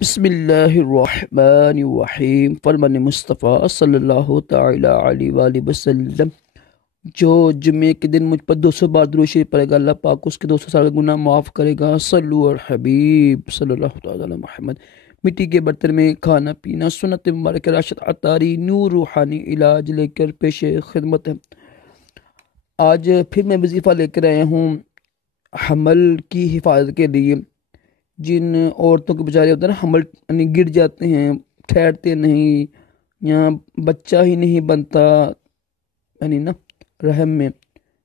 बिस्मिल्लाहिर्रहमानिर्रहीम फरमान मुस्तफ़ा सल्लल्लाहु तआला अलैहि वसल्लम। जो जुमे के दिन मुझ पर 200 बार दुरूद शरीफ पढ़ेगा, अल्लाह पाक उसके 200 साल का गुनाह माफ़ करेगा। सल्लु अल हबीब सल्लल्लाहु तआला अला मोहम्मद। मिट्टी के बर्तन में खाना पीना सुन्नत मुबारक राशिद अतारी नूर रूहानी इलाज लेकर पेश खिदमत है। आज फिर मैं वजीफ़ा लेकर आया हूँ हमल की हिफाजत के लिए। जिन औरतों के बेचारे होते हैं ना, हमल यानी गिर जाते हैं, ठहरते नहीं, यहाँ बच्चा ही नहीं बनता, यानी ना रहम में,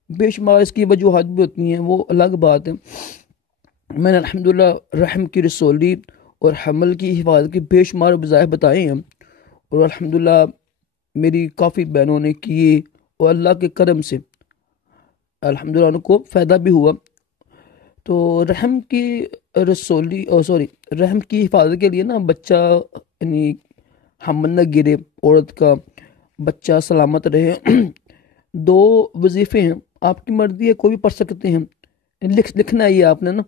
बेशुमार इसकी वजूहत भी होती हैं, वो अलग बात है। मैंने अल्हम्दुलिल्लाह रहम की रसोली और हमल की हिफाजत के बेशुमार वज़ाइफ बताए हैं, और अल्हम्दुलिल्लाह मेरी काफ़ी बहनों ने किए, और अल्लाह के करम से अल्हम्दुलिल्लाह उनको फ़ायदा भी हुआ। तो रहम की रसोली रहम की हिफाजत के लिए ना, बच्चा यानी हमल न गिरे, औरत का बच्चा सलामत रहे। दो वजीफ़े हैं, आपकी मर्जी है, कोई भी पढ़ सकते हैं। लिखना है ये आपने ना।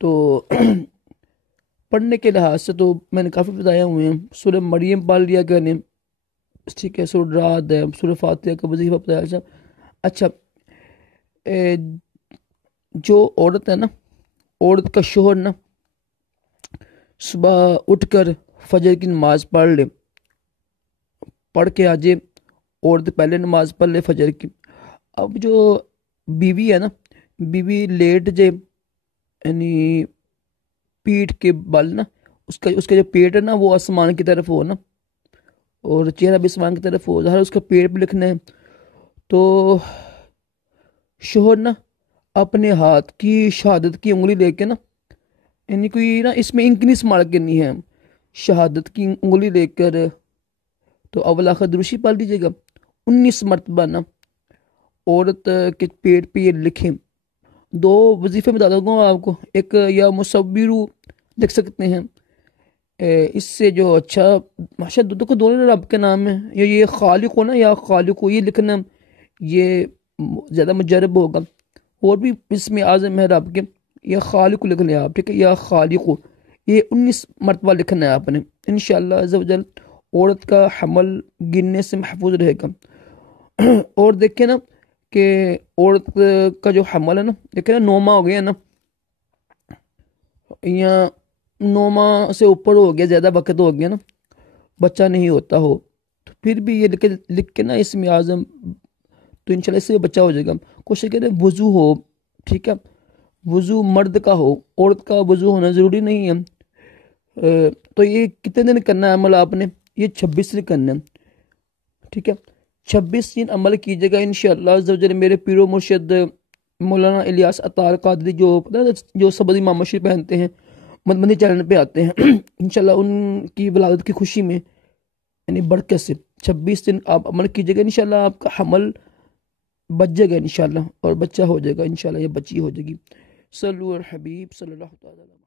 तो पढ़ने के लिहाज से तो मैंने काफ़ी बताए हुए हैं। सूरह मरियम पढ़ लिया करें, ठीक है, सूरह रात है, सूरह फातिहा का वजीफ़ा बताया। अच्छा, जो औरत है ना, औरत का शोहर ना सुबह उठकर फजर की नमाज पढ़ ले, पढ़ के आ जाए, औरत पहले नमाज पढ़ ले फजर की। अब जो बीवी है ना, बीवी लेट जाए, यानी पीठ के बल ना, उसका उसका जो पेट है ना वो आसमान की तरफ हो ना, और चेहरा भी आसमान की तरफ हो, ज़ाहिर उसका पेट भी लिखना है। तो शोहर ना अपने हाथ की शहादत की उंगली लेके ना, यानी कोई ना इसमें इंक नहीं स्मारक करनी है, शहादत की उंगली लेकर तो अवल आखिर दुरूशी पढ़ लीजिएगा 19 मरतबा ना औरत के पेट पे ये लिखें। दो वजीफे बता दूंगा आपको। एक या मुसव्विरू लिख सकते हैं, इससे जो अच्छा माशा दो को दोनों रब के नाम है, ये खालिक हो ना, या खालिक हो, ये लिखना, ये ज़्यादा मुजरब होगा। और भी इसमें आज़म है रब के, या खालिक को लिख लें आप, ठीक है, या खालिक हो, ये 19 मरतबा लिखना है आपने। इंशाअल्लाह अज़्ज़ा वजल औरत का हमल गिरने से महफूज रहेगा। और देखिए ना कि औरत का जो हमल है ना, देखिए ना, नौमा हो गया ना, या नौमा से ऊपर हो गया, ज़्यादा वक्त हो गया ना, बच्चा नहीं होता हो, तो फिर भी ये लिख के ना इसमें आज़म, तो इंशाल्लाह इससे बच्चा हो जाएगा। कोशिश करें वज़ू हो, ठीक है, वज़ू मर्द का हो, औरत का वज़ू होना ज़रूरी नहीं है। तो ये कितने दिन करना है अमल आपने? ये 26 दिन करना है, ठीक है। 26 दिन अमल कीजिएगा इंशाअल्लाह अज़्ज़ा वजल। मेरे पीरो मुर्शिद मौलाना इलियास अतार कादरी, जो पता है जो सबदी मामशी पहनते हैं, मदमनी चैनल पे आते हैं, इंशाअल्लाह उनकी विलादत की खुशी में, यानी बरकत से 26 दिन आप अमल कीजिएगा, इंशाअल्लाह आपका हमल बच जाएगा इंशाअल्लाह, और बच्चा हो जाएगा इंशाअल्लाह, या बच्ची हो जाएगी। सल्लु अल हबीब सल्लल्लाहु अलैहि वसल्लम।